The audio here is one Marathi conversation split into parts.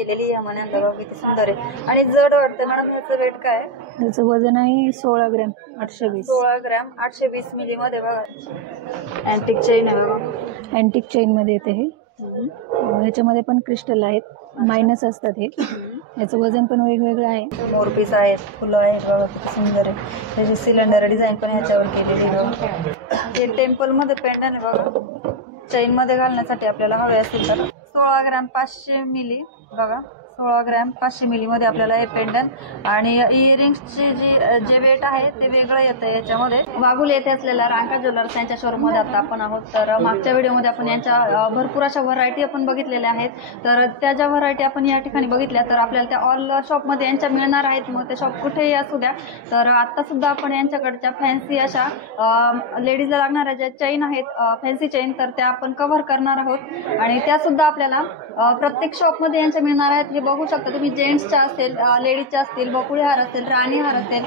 केलेली या मण्यांना बघा किती सुंदर आहे आणि जड वाटतं मॅडम. याचं वेट काय आहे? याचं वजन आहे 16 ग्रॅम 820. 16 ग्रॅम 820 मिली मध्ये बघा. अँटिक चेन आहे बघा. अँटिक चेन मध्ये येते हे. ह्याच्यामध्ये पण क्रिस्टल आहेत, मायनस असतात हे. याचं वजन पण वेगवेगळं आहे. मोरपीस आहेत, फुलं आहेत बघा किती सुंदर आहे. त्याची सिलेंडर डिझाईन पण ह्याच्यावर केलेली आहे बघा. हे टेम्पल मध्ये पेंडन आहे बघा. चैन मध्ये घालण्यासाठी आपल्याला हवे असतील तर 16 ग्रॅम 500 मिली बघा. 16 ग्रॅम 500 मिली मध्ये आपल्याला हे पेंडन आणि इयरिंग्सचे जे वेट आहे ते वेगळं येतं याच्यामध्ये. वाघुल येथे असलेल्या रांका ज्वेलर्स यांच्या शोरूम मध्ये आता आपण आहोत. तर मागच्या व्हिडिओमध्ये आपण यांच्या भरपूर अशा व्हरायटी आपण बघितलेल्या आहेत. तर त्या ज्या व्हरायटी आपण या ठिकाणी बघितल्या तर आपल्याला त्या ऑल शॉपमध्ये यांच्या मिळणार आहेत. मग ते शॉप कुठेही असू द्या. तर आता सुद्धा आपण यांच्याकडच्या फॅन्सी अशा लेडीजला लागणाऱ्या ज्या चैन आहेत फॅन्सी चैन तर त्या आपण कव्हर करणार आहोत आणि त्या सुद्धा आपल्याला प्रत्येक शॉपमध्ये यांच्या मिळणार आहेत. हे बघू शकता तुम्ही. जेंट्सच्या असेल, लेडीजच्या असतील, बकुळी हार असेल, राणी हार असेल,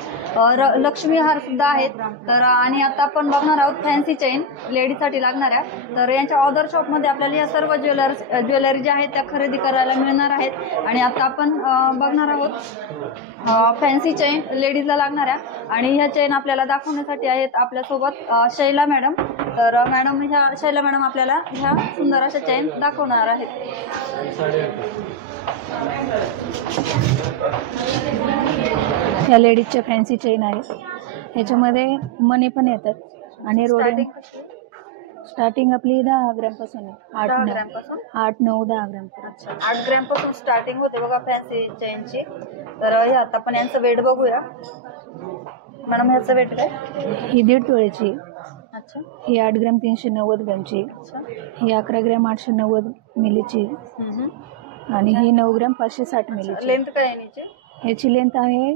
लक्ष्मी हार सुद्धा आहेत. तर आणि आता आपण बघणार आहोत फॅन्सी चेन लेडीजसाठी लागणाऱ्या. तर यांच्या ऑदर शॉपमध्ये आपल्याला या सर्व ज्वेलरी ज्या आहेत त्या खरेदी करायला मिळणार आहेत. आणि आता आपण बघणार आहोत फॅन्सी चेन लेडीजला लागणाऱ्या आणि ह्या चेन आपल्याला दाखवण्यासाठी आहेत आपल्यासोबत शैला मॅडम. तर मॅडम ह्या शैला मॅडम आपल्याला ह्या सुंदर अशा चेन दाखवणार आहेत. ह्या लेडीजच्या फॅन्सी चेन आहेत. ह्याच्यामध्ये मनी पण येतात आणि रोडिंग स्टार्टिंग आपली 10 ग्रॅम पासून आहे. 8 ग्रॅम पासून 8, 9, 10 ग्रॅम. अच्छा 8 ग्रॅम पासून स्टार्टिंग होते बघा फॅन्सी चेनची. तर हे आता आपण यांचं वेट बघूया. मॅडम ह्याचं वेट काय? ही 1.5 तोळ्याची. अच्छा. ही 8 ग्रॅम 390 ग्रॅमची. ही 11 ग्रॅम 890 मिलीची आणि ही 9 ग्रॅम 560 मिलीची. लेंथ काय आहे याची? ह्याची लेंथ आहे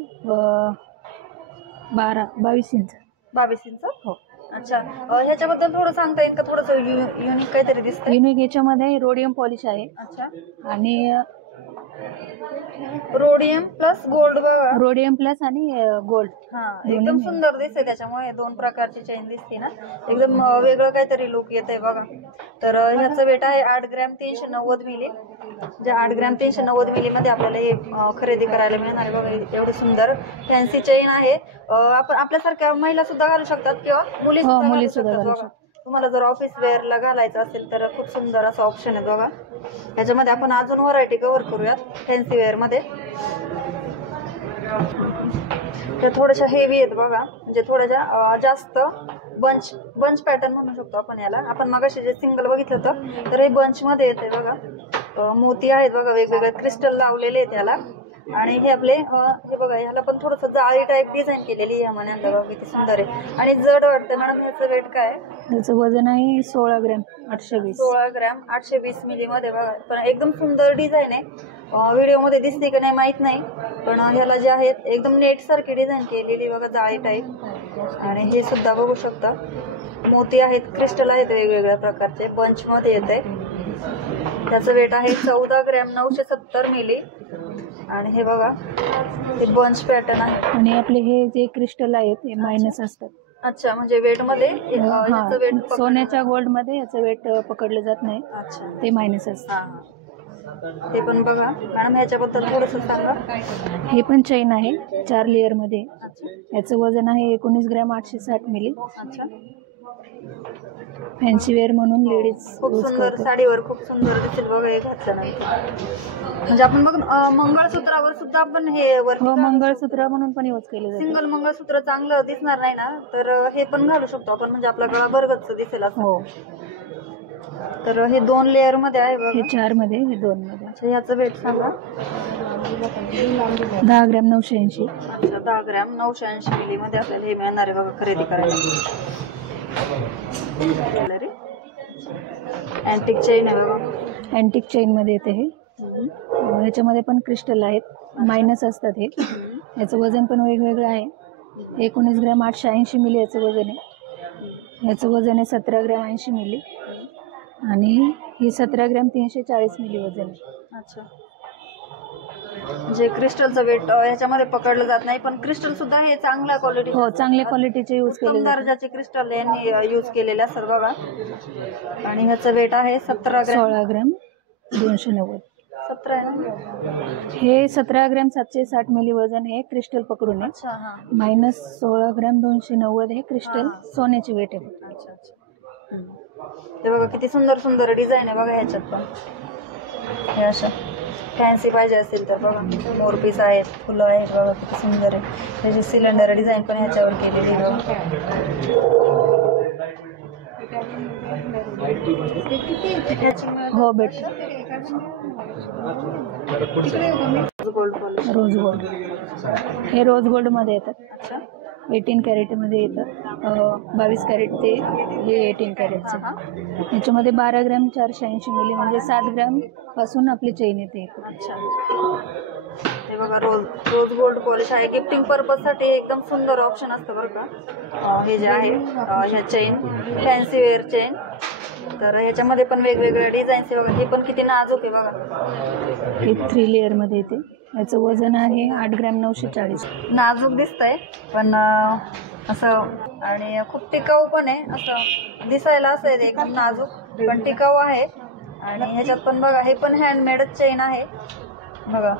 22 इंच. 22 इंच. हो. अच्छा. ह्याच्याबद्दल थोडं सांगता येईल का? थोडंसं युनिक काहीतरी दिसतंय. युनिक याच्यामध्ये रोडियम पॉलिश आहे. अच्छा. आणि रोडियम प्लस गोल्ड बघा. रोडियम प्लस आणि गोल्ड. हा एकदम सुंदर दिसते. त्याच्यामुळे 2 प्रकारची चेन दिसते ना. एकदम वेगळं काहीतरी लुक येतंय बघा. तर ह्याचं वेट आहे 8 ग्रॅम 390 मिली. जे 8 ग्रॅम 390 मिली मध्ये आपल्याला हे खरेदी करायला मिळणार आहे बघा. एवढी सुंदर फॅन्सी चेन आहे. आपण आपल्यासारख्या महिला सुद्धा घालू शकतात किंवा मुली सुद्धा घालू शकतात. तुम्हाला जर ऑफिस वेअरला घालायचं असेल तर खूप सुंदर असं ऑप्शन आहे बघा. याच्यामध्ये आपण अजून व्हरायटी कव्हर करूयात फॅन्सी वेअर मध्ये. त्या थोड्याशा हेवी आहेत बघा. म्हणजे थोड्याशा जास्त बंच पॅटर्न म्हणू शकतो आपण याला. आपण मगाशी जे सिंगल बघितलं होतं तर हे बंच मध्ये येते बघा. मोती आहेत बघा, वेगवेगळे क्रिस्टल लावलेले आहेत याला. आणि हे आपले हे बघा, ह्याला पण थोडंसं जाळी टाईप डिझाईन केलेली आहे मण्यांना बघा किती सुंदर आहे आणि जड वाटतं. मॅडम ह्याचं वेट काय आहे? ह्याचं वजन आहे 16 ग्रॅम 820. 16 ग्रॅम 820 मिली मध्ये बघा. पण एकदम सुंदर डिझाईन आहे. व्हिडिओमध्ये दिसते की नाही माहित नाही, पण ह्याला जे आहेत एकदम नेट सारखी डिझाईन केलेली बघा, जाळी टाईप. आणि हे सुद्धा बघू शकता. मोती आहेत, क्रिस्टल आहेत वेगवेगळ्या प्रकारचे. बंच मध्ये येत आहे. त्याचं वेट आहे 14 ग्रॅम 970 मिली. आणि हे बघा हे बंच पॅटर्न आहे. आणि आपले हे जे क्रिस्टल आहेत हे मायनस असतात. अच्छा. म्हणजे वेट मध्ये ह्याचं वेट सोन्याच्या गोल्ड मध्ये याचं वेट पकडलं जात नाही. अच्छा. ते मायनस असतं. ते पण बघा. मॅडम ह्याच्याबद्दल थोडंसं सांगा. हे पण चैन आहे 4 लेअर मध्ये. याचं वजन आहे 19 ग्रॅम 860 मिली. अच्छा. फॅन्सी वेअर म्हणून लेडीज खूप सुंदर साडीवर खूप सुंदर दिसेल बघा हे घातल्यानंतर. म्हणजे आपण बघ मंगळसूत्रावर सुद्धा आपण हे वर मंगळसूत्र म्हणून पण यूज केले जाते. सिंगल मंगळसूत्र चांगलं दिसणार नाही ना, तर हे पण घालू शकतो आपण. म्हणजे आपला गळा भरगच्च दिसेल असं. हो. तर हे 2 लेअर मध्ये आहे बघा. हे 4 मध्ये, हे 2 मध्ये. अच्छा. ह्याचं वेट सांगा. 10 ग्रॅम 980. अच्छा. 10 ग्रॅम 980 मिली मध्ये आपल्याला हे मिळणार आहे बघा खरेदी करायला. अँटिक चेन आहे बघा. अँटिक चेन मध्ये येते हे. ह्याच्यामध्ये पण क्रिस्टल आहेत, मायनस असतात हे. याचं वजन पण वेगवेगळं आहे. 19 ग्रॅम 880 मिली याचं वजन आहे. याचं वजन आहे 17 ग्रॅम 80 मिली. आणि ही 17 ग्रॅम 340 मिली वजन आहे. अच्छा. म्हणजे क्रिस्टलचं वेट ह्याच्यामध्ये पकडलं जात नाही, पण क्रिस्टल सुद्धा हे चांगल्या क्वालिटी. हो, चांगल्या क्वालिटीचे यूज केले जातात. दर्जाचे क्रिस्टल यांनी यूज केलेले असतात बघा. आणि ह्याचं वेट आहे 16 ग्रॅम 290. 17 आहे ना. हे 17 ग्रॅम 760 मिली वजन आहे, क्रिस्टल पकडून आहे. अच्छा हां. मायनस 16 ग्रॅम 290 हे क्रिस्टल सोन्याची वेट आहे. अच्छा अच्छा. ते बघा किती सुंदर सुंदर डिझाईन आहे बघा ह्याच्यात पण. हे अशा फॅन्सी पाहिजे असेल तर बघा मोरपीस आहेत, फुलं आहेत बघा किती सुंदर आहे. त्याची सिलेंडर डिझाईन पण ह्याच्यावर केलेली आहे बघा. हो भेट. रोज गोल्ड हे रोज गोल्ड मध्ये येतात. अच्छा 18 कॅरेट मध्ये येतात. 22 कॅरेट ते हे 18 कॅरेटचं. याच्यामध्ये 12 ग्रॅम 480 मिली म्हणजे 7 ग्रॅम पासून आपली चेन येते. अच्छा. हे बघा रोज गोल्ड पॉलिश आहे. गिफ्टिंग पर्पज साठी एकदम सुंदर ऑप्शन असतं बरं का. हे जे आहे ह्या चेन फॅन्सी वेअर चेन. तर ह्याच्यामध्ये पण वेगवेगळ्या डिझाईन्स आहे बघा. हे पण किती नाजूक आहे बघा. हे 3 लेअर मध्ये येते. याचं वजन आहे 8 ग्रॅम 940. नाजूक दिसतंय पण असं आणि खूप टिकाऊ पण आहे. असं दिसायला असं आहे एकदम नाजूक पण टिकाऊ आहे. आणि ह्याच्यात पण बघा हे पण हँडमेडच चेन आहे बघा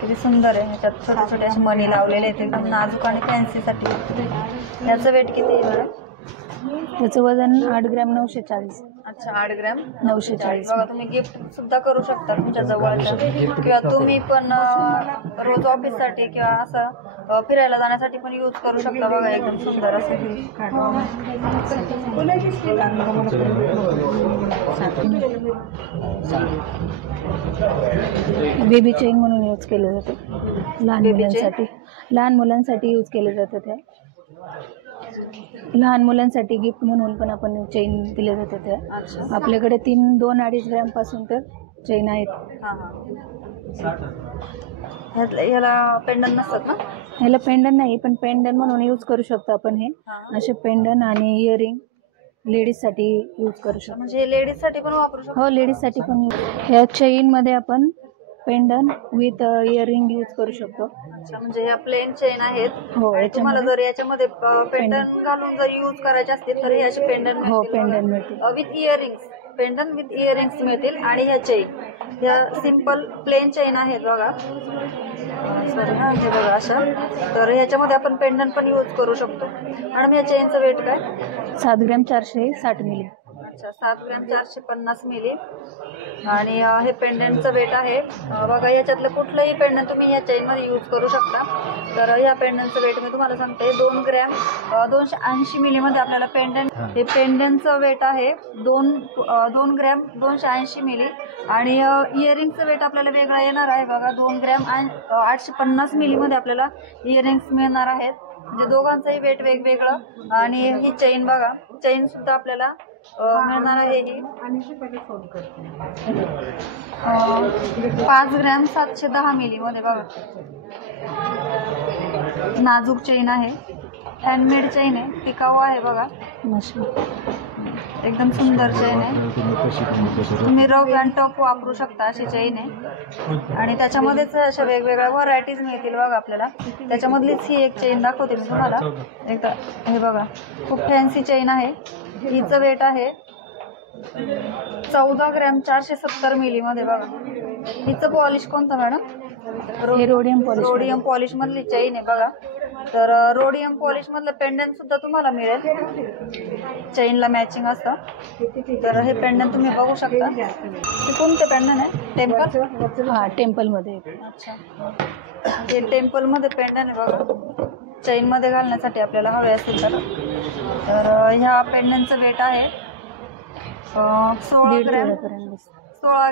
किती सुंदर आहे. ह्याच्यात छोटे छोटे असे मणी लावलेले आहेत एकदम नाजूक आणि फॅन्सीसाठी. याचं वेट किती आहे बरं? त्याचं वजन 8 ग्रॅम 940. अच्छा 8 ग्रॅम 940. बघा तुम्ही गिफ्ट सुद्धा करू शकता तुमच्या जवळच्या किंवा तुम्ही पण रोज ऑफिससाठी किंवा असं फिरायला जाण्यासाठी पण यूज करू शकता बघा. एकदम सुंदर असं बेबी चेन म्हणून यूज केलं जातं. लहान मुलांसाठी यूज केलं जातं. त्या लहान मुलांसाठी गिफ्ट म्हणून पण आपण चेन दिले जाते. त्या आपल्याकडे 2-2.5 ग्रॅम पासून तर चेन आहेत. ह्याला पेंडन नसतात ना? ह्याला पेंडन नाही पण पेंडन म्हणून यूज करू शकतो आपण. हे असे पेंडन आणि इयरिंग लेडीजसाठी यूज करू शकतो. म्हणजे लेडीजसाठी पण वापरू शकतो? हो लेडीजसाठी पण. ह्या चेनमध्ये आपण पेंडन विथ इयरिंग यूज करू शकतो. अच्छा म्हणजे ह्या प्लेन चेन आहेत. हो तुम्हाला जर याच्यामध्ये पेंडन घालून जर यूज करायचे असतील तर ह्याचे पेंडन हो पेंडन मिळतील with earrings. Pen down with earrings मिळतील. आणि ह्या चेन ह्या सिम्पल प्लेन चेन आहेत बघा. सॉरी हा हे बघा अशा. तर ह्याच्यामध्ये आपण पेंडन पण यूज करू शकतो. आणि ह्या चेनचं वेट काय? 7 ग्रॅम 460 मिली. अच्छा 7 ग्रॅम 450 मिली. आणि हे पेंडंटचं वेट आहे बघा. याच्यातलं कुठलंही पेंडंट तुम्ही या चेनमध्ये यूज करू शकता. तर ह्या पेंडंटचं वेट मी तुम्हाला सांगते 2 ग्रॅम 280 मिलीमध्ये आपल्याला पेंडंट. हे पेंडंटचं वेट आहे 2 ग्रॅम 280 मिली. आणि इयरिंगचं वेट आपल्याला वेगळं येणार आहे बघा. 2 ग्रॅम 850 मिलीमध्ये आपल्याला इयरिंग्स मिळणार आहेत. म्हणजे दोघांचंही वेट वेगवेगळं. आणि ही चेन बघा चेन सुद्धा आपल्याला मिळणार आहे. ही 5 ग्रॅम 710 मिलीमध्ये बघा. नाजूक चेन आहे. हँडमेड चेन आहे. टिकाऊ आहे बघा. एकदम सुंदर चेन आहे. तुम्ही रग अँड टफ वापरू शकता अशी चेन आहे. आणि त्याच्यामध्येच अशा वेगवेगळ्या व्हरायटीज मिळतील बघा आपल्याला. त्याच्यामधलीच ही एक चेन दाखवते मी तुम्हाला. एकदा हे बघा खूप फॅन्सी चेन आहे. हिचं वेट आहे 14 ग्रॅम 470 मिलीमध्ये बघा. हिचं पॉलिश कोणतं मॅडम? रोडियम पॉलिश मधली चेन आहे बघा. तर रोडियम पॉलिश मधलं पेंडंट सुद्धा तुम्हाला मिळेल. चेनला मॅचिंग असतं. तर हे पेंडंट तुम्ही बघू शकता. हे कोणतं पेंडंट आहे? टेम्पल? हां टेम्पलमध्ये. अच्छा हे टेम्पलमध्ये पेंडंट आहे बघा. चेनमध्ये घालण्यासाठी आपल्याला हवे असतील तर ह्या पेंडंटचं वेट आहे 16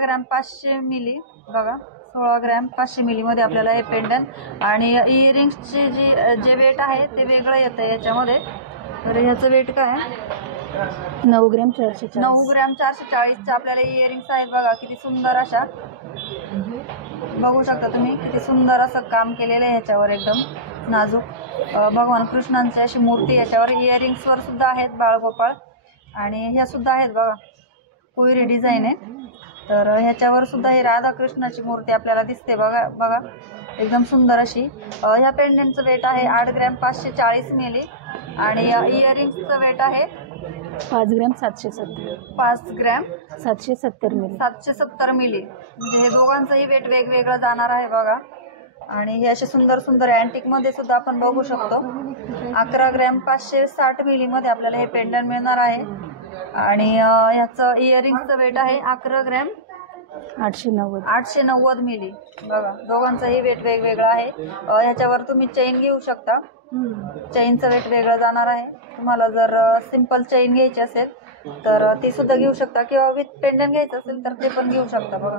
ग्रॅम 500 मिली बघा. 16 ग्रॅम 500 मिलीमध्ये आपल्याला हे पेंडंट. आणि इयरिंग्सचे जे वेट आहे ते वेगळं येतं याच्यामध्ये. तर ह्याचं वेट काय आहे? 9 ग्रॅम 440. 9 ग्रॅम 440चे आपल्याला इयरिंग्स आहेत बघा. किती सुंदर अशा बघू शकता तुम्ही. किती सुंदर असं काम केलेलं आहे ह्याच्यावर एकदम नाजूक. भगवान कृष्णांची अशी मूर्ती याच्यावर. इयरिंग्सवर सुद्धा आहेत बाळगोपाळ. आणि ह्या सुद्धा आहेत बघा. कोयरी डिझाईन आहे. तर ह्याच्यावर सुद्धा ही राधाकृष्णाची मूर्ती आपल्याला दिसते बघा. एकदम सुंदर अशी. ह्या पेंडंटचं वेट आहे 8 ग्रॅम 540 मिली. आणि इयरिंग्सचं वेट आहे 5 ग्रॅम 770. 5 gram 770 milli. 770 मिली. म्हणजे हे दोघांचंही वेट वेगवेगळं जाणार आहे बघा. आणि हे असे सुंदर सुंदर अँटिक मध्ये सुद्धा आपण बघू शकतो. 11 ग्रॅम 560 मिली मध्ये आपल्याला हे पेंडंट मिळणार आहे. आणि ह्याचं इयरिंगचं वेट आहे 11 ग्रॅम 890 मिली. बघा दोघांचंही वेट वेगवेगळं आहे. ह्याच्यावर तुम्ही चेन घेऊ शकता. चेनचं वेट वेगळं जाणार आहे. तुम्हाला जर सिंपल चेन घ्यायची असेल तर ती सुद्धा घेऊ शकता, किंवा विथ पेंडंट घ्यायचं असेल तर ते पण घेऊ शकता. बघा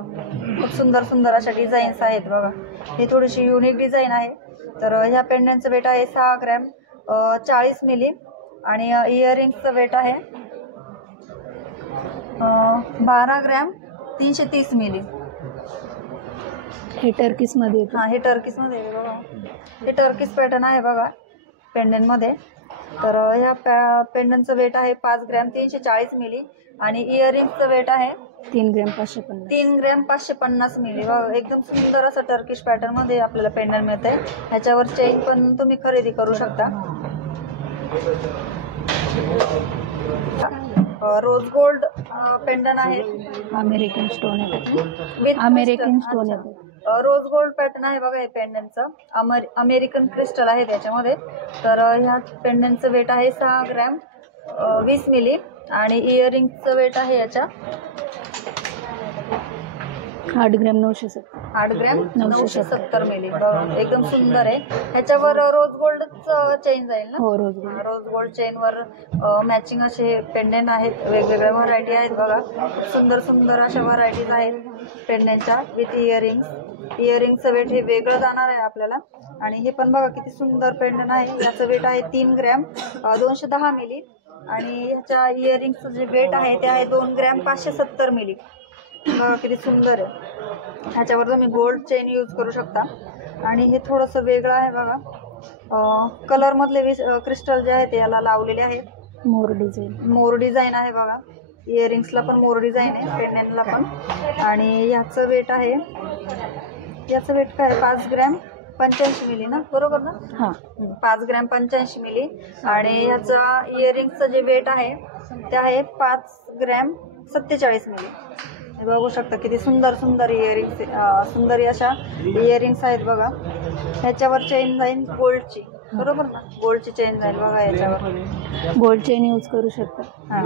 खूप सुंदर सुंदर अशा डिझाईन्स आहेत बघा. ही थोडीशी युनिक डिझाईन आहे. तर ह्या पेंडंटचं वेट आहे 6 ग्रॅम 40 मिली. आणि इयरिंगचं वेट आहे 12 ग्रॅम 330 मिली. हे टर्किसमध्ये येतं. हां, हे टर्किसमध्ये आहे बघा. हे टर्किस पॅटर्न आहे बघा पेंडंटमध्ये. तर ह्या पेंडंटचं वेट आहे 5 ग्रॅम 340 मिली. आणि इयरिंगचं वेट आहे 3 ग्रॅम 550. 3 gram 550 milli. बघा एकदम सुंदर असं टर्किश पॅटर्नमध्ये आपल्याला पेंडंट मिळत आहे. ह्याच्यावर चेन पण तुम्ही खरेदी करू शकता. रोज गोल्ड पेंडंट आहे. अमेरिकन स्टोन आहे. विथ अमेरिकन स्टोन आहे. रोज गोल्ड पॅटर्न आहे बघा हे पेंडंटचं. अमेरिकन क्रिस्टल आहे त्याच्यामध्ये. तर ह्या पेंडंटचं वेट आहे 6 ग्रॅम 20 मिली. आणि इयरिंगचं वेट आहे याच्या 8 ग्रॅम 970. 8 gram 970 milli. एकदम सुंदर आहे. ह्याच्यावर रोज गोल्डच चेन जाईल ना? हो, रोज गोल्ड. रोज गोल्ड चेनवर मॅचिंग असे पेंडंट आहेत. वेगवेगळ्या व्हरायटी आहेत बघा. सुंदर सुंदर अशा व्हरायटीज आहेत पेंडंटच्या विथ इयरिंग्स. इयरिंगचं वेट हे वेगळं जाणार आहे आपल्याला. आणि हे पण बघा किती सुंदर पेंडंट आहे. याचं वेट आहे 3 ग्रॅम 210 मिली. आणि ह्याच्या इयरिंगचं जे वेट आहे ते आहे 2 ग्रॅम 570 मिली. बघा किती सुंदर आहे. ह्याच्यावर तुम्ही गोल्ड चेन यूज करू शकता. आणि हे थोडंसं वेगळं आहे बघा. कलरमधले क्रिस्टल जे आहे ते याला लावलेले आहेत. मोर डिझाईन आहे बघा. इयरिंग्सला पण मोर डिझाईन आहे, पेंडंटला पण. आणि ह्याचं वेट आहे, याचं वेट काय 5 ग्रॅम 85 मिली ना, बरोबर ना? हां, 5 ग्रॅम 85 मिली. आणि ह्याचं इयरिंगचं जे वेट आहे ते आहे 5 ग्रॅम 47 मिली. हे बघू शकता किती सुंदर सुंदर इयरिंग्स, सुंदर अशा इयरिंग्स आहेत बघा. ह्याच्यावर चेन जाईल गोल्डची, बरोबर ना? गोल्डची चेन जाईल बघा याच्यावर. गोल्ड चेन यूज करू शकता. हां.